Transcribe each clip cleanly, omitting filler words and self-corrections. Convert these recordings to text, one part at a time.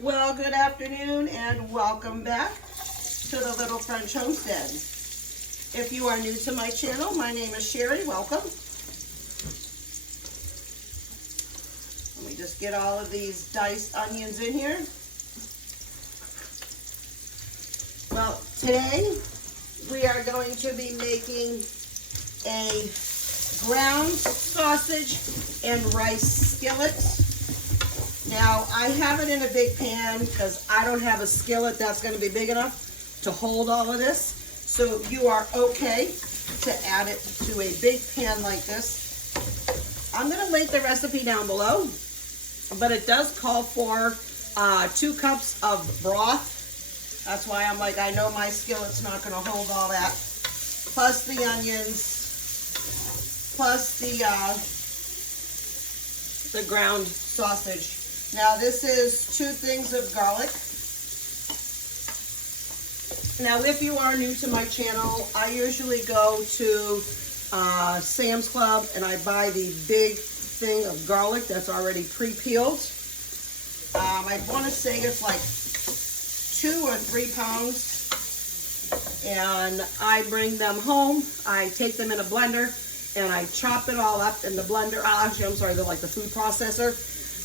Well, good afternoon and welcome back to the Little French Homestead. If you are new to my channel, my name is Sherry. Welcome. Let me just get all of these diced onions in here. Well, today we are going to be making a ground sausage and rice skillet. Now, I have it in a big pan because I don't have a skillet that's going to be big enough to hold all of this. So you are okay to add it to a big pan like this. I'm going to link the recipe down below, but it does call for 2 cups of broth. That's why I'm like, I know my skillet's not going to hold all that. Plus the onions, plus the ground sausage. Now this is 2 things of garlic. Now if you are new to my channel, I usually go to Sam's Club and I buy the big thing of garlic that's already pre-peeled. I want to say it's like 2 or 3 pounds. And I bring them home. I take them in a blender and I chop it all up in the blender. Actually, I'm sorry, they're like the food processor.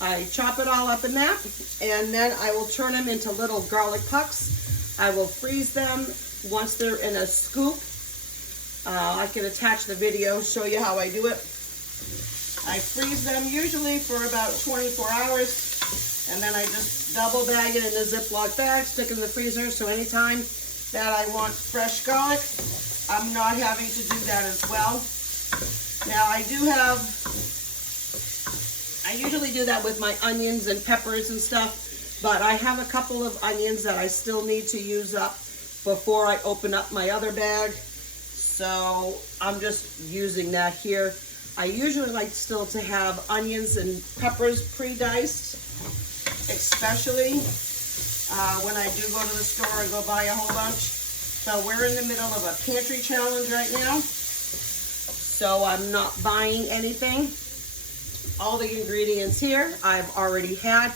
I chop it all up in that, and then I will turn them into little garlic pucks. I will freeze them once they're in a scoop. I can attach the video, show you how I do it. I freeze them usually for about 24 hours, and then I just double bag it in a Ziploc bag, stick it in the freezer, so anytime that I want fresh garlic, I'm not having to do that as well. Now I usually do that with my onions and peppers and stuff, but I have a couple of onions that I still need to use up before I open up my other bag, so I'm just using that here. I usually like still to have onions and peppers pre-diced, especially when I do go to the store and go buy a whole bunch. So we're in the middle of a pantry challenge right now, so I'm not buying anything. All the ingredients here I've already had.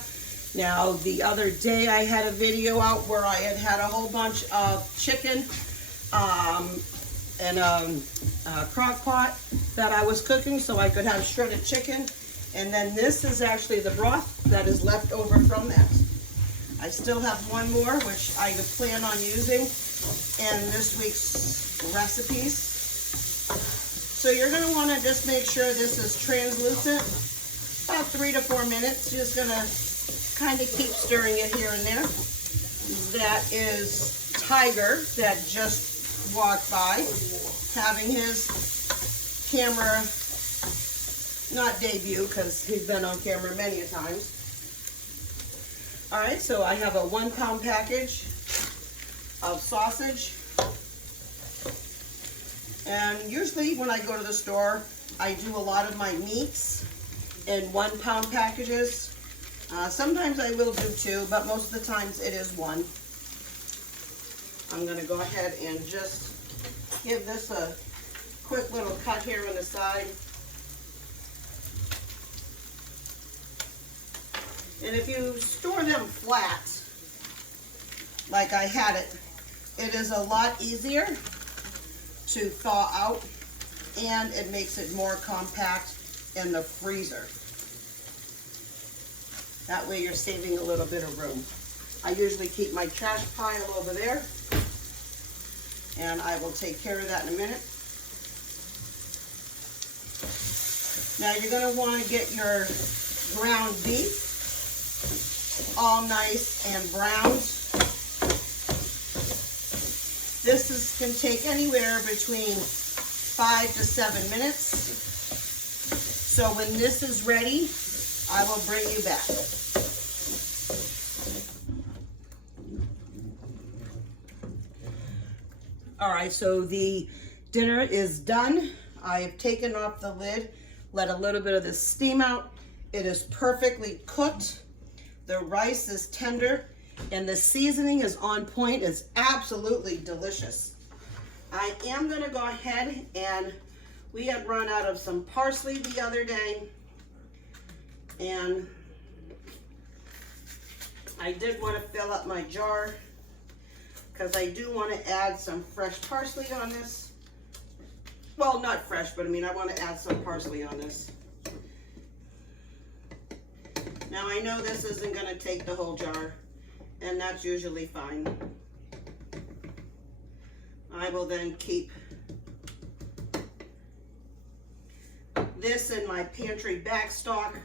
Now the other day I had a video out where I had a whole bunch of chicken in a crock pot that I was cooking so I could have shredded chicken. And then this is actually the broth that is left over from that. I still have one more which I plan on using in this week's recipes. So you're going to want to just make sure this is translucent, about 3 to 4 minutes. You're just going to kind of keep stirring it here and there. That is Tiger that just walked by, having his camera, not debut because he's been on camera many a times. All right, so I have a 1 pound package of sausage. And usually when I go to the store, I do a lot of my meats in 1 pound packages. Sometimes I will do 2, but most of the times it is 1. I'm going to go ahead and just give this a quick little cut here on the side. And if you store them flat, like I had it, it is a lot easier to thaw out, and it makes it more compact in the freezer. That way you're saving a little bit of room. I usually keep my trash pile over there, and I will take care of that in a minute. Now you're going to want to get your ground beef all nice and browned. This can take anywhere between 5 to 7 minutes. So when this is ready, I will bring you back. All right, so the dinner is done. I've taken off the lid, let a little bit of the steam out. It is perfectly cooked. The rice is tender and the seasoning is on point. It's absolutely delicious. I am going to go ahead, and we had run out of some parsley the other day, and I did want to fill up my jar because I do want to add some fresh parsley on this. Well, not fresh, but I mean, I want to add some parsley on this. Now, I know this isn't going to take the whole jar, and that's usually fine. I will then keep this in my pantry backstock,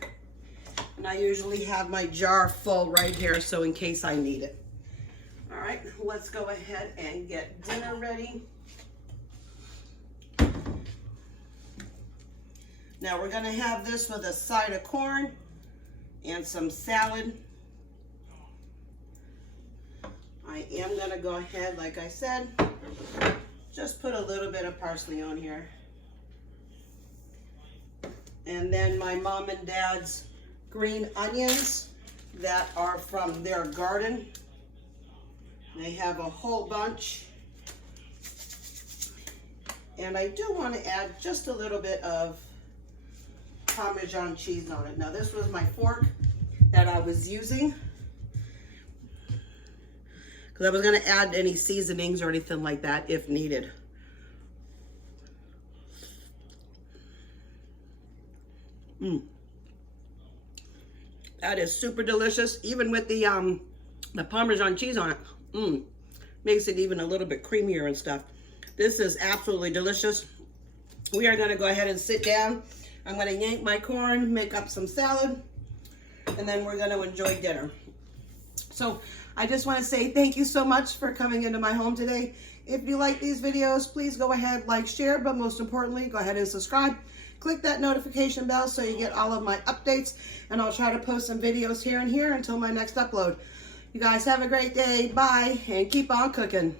and I usually have my jar full right here, so in case I need it. All right, let's go ahead and get dinner ready. Now we're gonna have this with a side of corn and some salad. I am gonna go ahead, like I said, just put a little bit of parsley on here. And then my mom and dad's green onions that are from their garden. They have a whole bunch. And I do want to add just a little bit of Parmesan cheese on it. Now this was my fork that I was using because I was going to add any seasonings or anything like that if needed. That is super delicious, even with the Parmesan cheese on it. Makes it even a little bit creamier and stuff. This is absolutely delicious. We are going to go ahead and sit down. I'm going to yank my corn, make up some salad, and then we're going to enjoy dinner. So I just want to say thank you so much for coming into my home today. If you like these videos, please go ahead, like, share, but most importantly, go ahead and subscribe. Click that notification bell so you get all of my updates, and I'll try to post some videos here and here until my next upload. You guys have a great day. Bye, and keep on cooking.